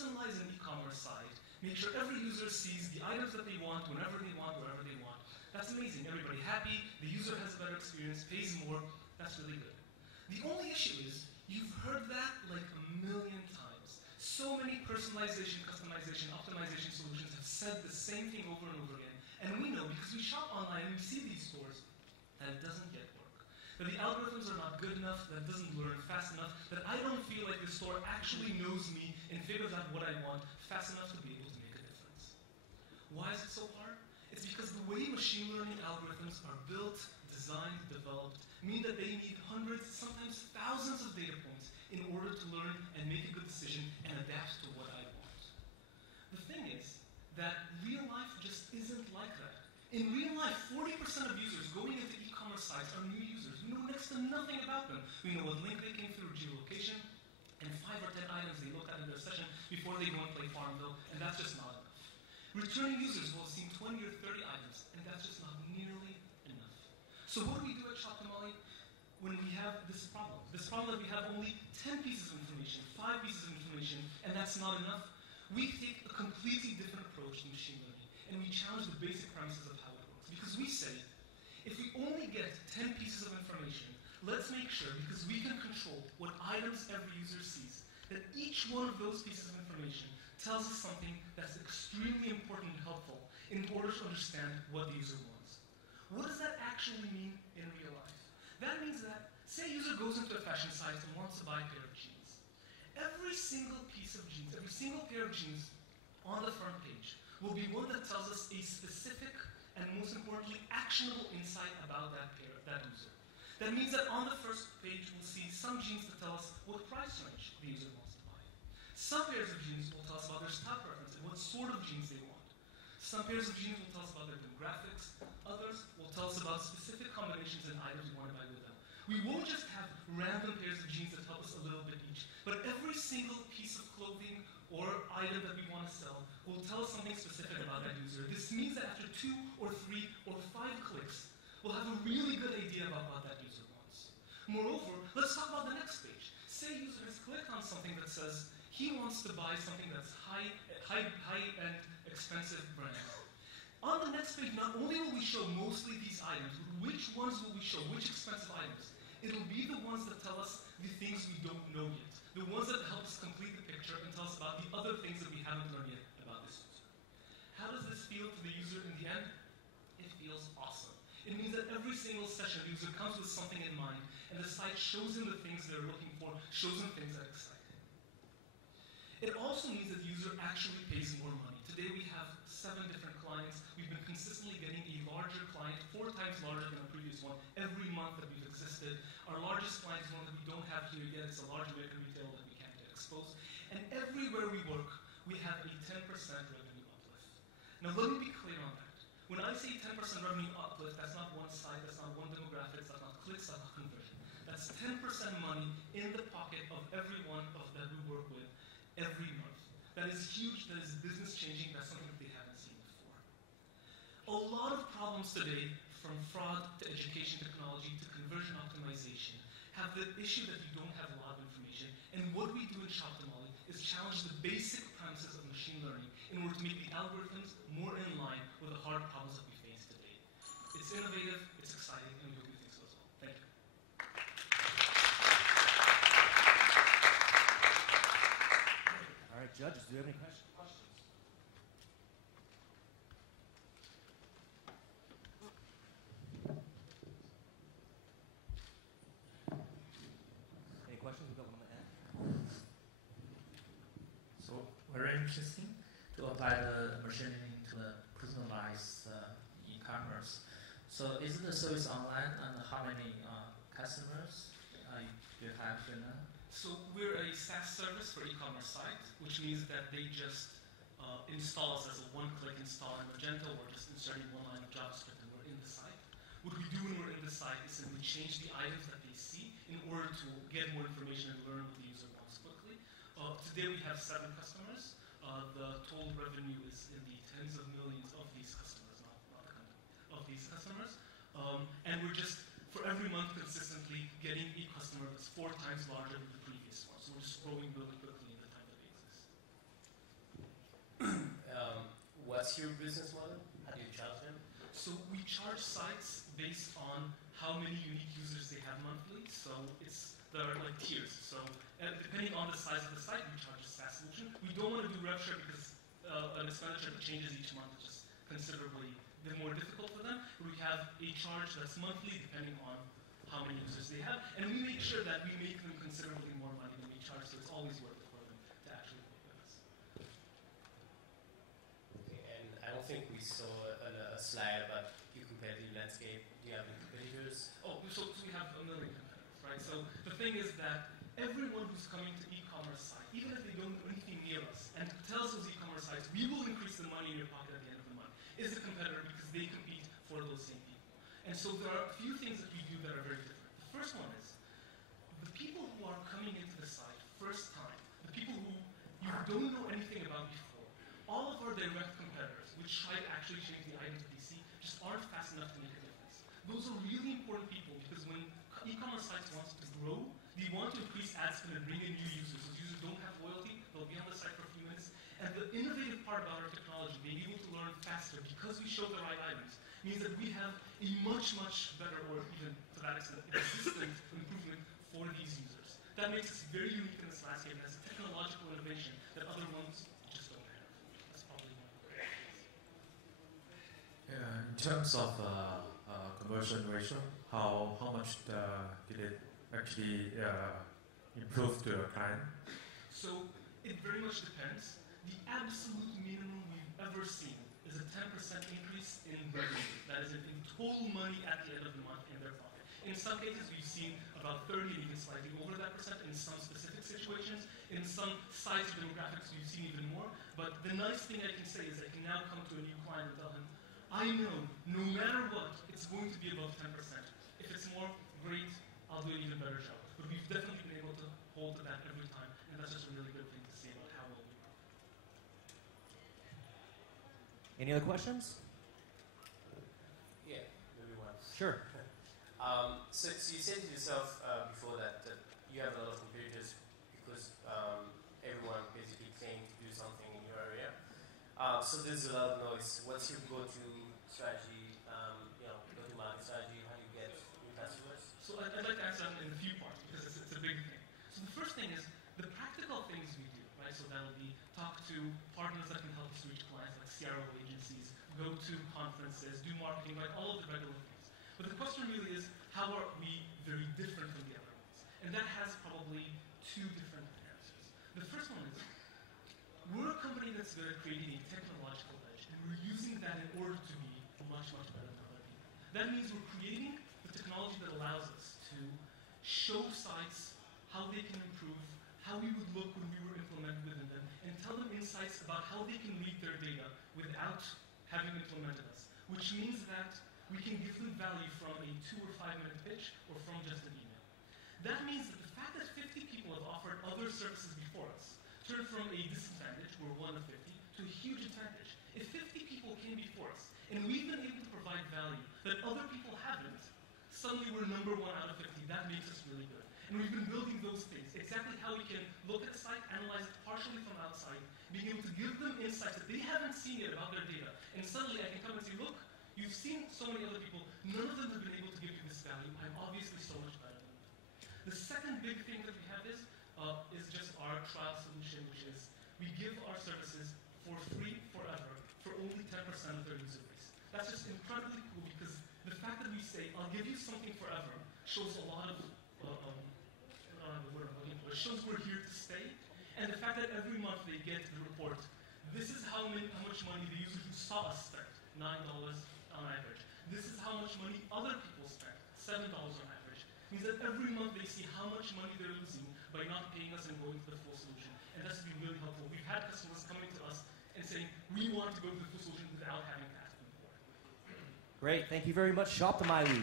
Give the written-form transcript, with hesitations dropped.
personalize an e-commerce site, make sure every user sees the items that they want, whenever they want, wherever they want. That's amazing. Everybody happy, the user has a better experience, pays more. That's really good. The only issue is, you've heard that like a million times. So many personalization, customization, optimization solutions have said the same thing over and over again. And we know, because we shop online and we see these stores, that it doesn't yet work. That the algorithms are not good enough, that it doesn't learn fast enough, that I don't feel like the store actually knows me and figures out what I want fast enough to be able to make a difference. Why is it so hard? It's because the way machine learning algorithms are built, designed, developed, mean that they need hundreds, sometimes thousands of data points in order to learn and make a good decision and adapt to what I want. The thing is that real life just isn't like that. In real life, 40% of users going into e-commerce sites are new users. We know next to nothing about them. We know what link they came through, geolocation, and 5 or 10 items they looked at in their session before they go and play Farmville, and that's just not enough. Returning users will have seen 20 or 30 items, and that's just not nearly enough. So what do we do at Shoptimally when we have this problem? This problem that we have only 10 pieces of information, 5 pieces of information, and that's not enough. We take a completely different approach to machine learning, and we challenge the basic premises of how it works. Because we say, if we only get 10 pieces of information, let's make sure, because we can control what items every user sees, that each one of those pieces of information tells us something that's extremely important and helpful in order to understand what the user wants. What does that actually mean in real life? That means that, say a user goes into a fashion site and wants to buy a pair of jeans. Every single piece of jeans, every single pair of jeans on the front page will be one that tells us a specific and, most importantly, actionable insight about that user. That means that on the first page we'll see some jeans that tell us what price range the user wants to buy. Some pairs of jeans will tell us about their style preference and what sort of jeans they want. Some pairs of jeans will tell us about their demographics. Others will tell us about specific combinations and items we want to buy with them. We won't just have random pairs of jeans that help us a little bit each, but every single piece of clothing or item that we want to sell will tell us something specific about that user. This means that after 2 or 3 or 5 clicks, we'll have a really good idea about what that user wants. Moreover, let's talk about the next page. Say a user has clicked on something that says he wants to buy something that's high-end, expensive brand. On the next page, not only will we show mostly these items, but which ones will we show, which expensive items? It'll be the ones that tell us the things we don't know yet, the ones that help us complete the picture and tell us about the other things that we haven't learned yet about this user. How does this feel to the user in the end? It feels awesome. It means that every single session, the user comes with something in mind, and the site shows him the things they're looking for, shows him things that excite him. It also means that the user actually pays more money. Today we have 7 different clients. We've been consistently getting a larger client, 4 times larger than the previous one, every month that we've existed. Our largest client is one that we don't have here yet. It's a large American retailer that we can't get exposed. And everywhere we work, we have a 10% revenue uplift. Now let me be clear on that. When I say 10% revenue uplift, that's not one site, that's not one demographic, that's not clicks, that's not conversion. That's 10% money in the pocket of everyone that we work with every month. That is huge, that is business changing, that's something that they haven't seen before. A lot of problems today, from fraud to education technology to conversion optimization, have the issue that you don't have a lot of information. And what we do in Shoptimally is challenge the basic premises of machine learning in order to make the algorithms more in line with the hard problems that we face today. It's innovative, it's exciting, and we hope you think so as well. Thank you. All right, judges, do you have any questions? Any questions? We've got one on the end. So very interesting to apply the machine learning to the personalized e-commerce. So is the service online, and how many customers do you have right now? So we're a SaaS service for e-commerce sites, which means that they just install us as a one-click install in Magento, or just inserting one line of JavaScript and we're in the site. What we do when we're in the site is simply change the items that they see in order to get more information and learn what the user wants quickly. Today we have 7 customers. The total revenue is in the tens of millions of these customers, not the company, of these customers. And we're just, for every month, consistently getting a customer that's 4 times larger than the previous one. So we're just growing really quickly in the time that we exist. what's your business model? How do you charge them? So we charge sites based on how many unique users they have monthly. So there are like tiers. So depending on the size of the site, we charge a SaaS solution. We don't want to do rev share because an expenditure that changes each month is just considerably more difficult for them. We have a charge that's monthly depending on how many users they have, and we make sure that we make them considerably more money than we charge, so it's always worth it for them to actually work with us. Okay, and I don't think we saw a slide about your competitive landscape. Do you have any competitors? Oh, so we have a million competitors, right? So the thing is that everyone who's coming to e-commerce site, even if they don't do anything near us, and tells those e-commerce sites, we will increase the money in your pocket at the end of the month, is a competitor because they compete for those same people. And so there are a few things that we do that are very different. The first one is, the people who are coming into the site first time, the people who you don't know anything about before, all of our direct competitors, which try to actually change the item to DC, just aren't fast enough to make a difference. Those are really important people because when e-commerce sites want to grow, they want to increase ad spend and bring in new users. Those users don't have loyalty, they'll be on the site for a few minutes. And the innovative part about our technology, being able to learn faster because we show the right items, means that we have a much, much better, or even to that extent, consistent improvement for these users. That makes us very unique in this landscape and has a technological innovation that other ones just don't have. That's probably one of the great things. Yeah, in terms of conversion ratio, how much did it actually improve to the client? So it very much depends. The absolute minimum we've ever seen is a 10% increase in revenue. That is in total money at the end of the month in their pocket. In some cases, we've seen about 30, even slightly over that percent in some specific situations. In some size demographics, we've seen even more. But the nice thing I can say is I can now come to a new client and tell him, I know, no matter what, it's going to be above 10%. If it's more, great, I'll do an even better job. But we've definitely been able to hold to that every time, and that's just a really good thing to say about how well we work. Any other questions? Yeah, maybe one. Sure. So you said to yourself before that you have a lot of competitors because everyone basically claims to do something in your area. So there's a lot of noise. What's your go-to strategy? Go-to-market strategy? How do you get new customers? So I'd like to answer that in a few parts because it's a big thing. So the first thing is the practical things we do, right? So that'll be talk to partners that can help us reach clients like CRO agencies, go to conferences, do marketing, like all of the regular things. But the question really is, how are we very different from the other ones? And that has probably two different answers. The first one is, we're a company that's good at creating a technological edge, and we're using that in order to be much, much better than other people. That means we're creating the technology that allows us to show sites how they can improve, how we would look when we were implemented within them, and tell them insights about how they can read their data without having implemented us, which means that we can give them value from a 2 or 5 minute pitch or from just an email. That means that the fact that 50 people have offered other services before us turned from a disadvantage, we're 1 of 50, to a huge advantage. If 50 people came before us and we've been able to provide value that other people haven't, suddenly we're number 1 out of 50. That makes us really good. And we've been building those things, exactly how we can look at a site, analyze it partially from outside, being able to give them insights that they haven't seen yet about their data. And suddenly I can come and say, look, you've seen so many other people, none of them have been able to give you this value. I'm obviously so much better than them. The second big thing that we have is just our trial solution, which is we give our services for free forever for only 10% of their user base. That's just incredibly cool because the fact that we say, I'll give you something forever, shows a lot of, it shows we're here to stay. And the fact that every month they get the report, this is how much money the user who saw us spent, $9 on average. This is how much money other people spent, $7 on average. It means that every month they see how much money they're losing by not paying us and going to the full solution. And that's been really helpful. We've had customers coming to us and saying, we want to go to the full solution without having to ask them for it. Great. Thank you very much, Shoptimally.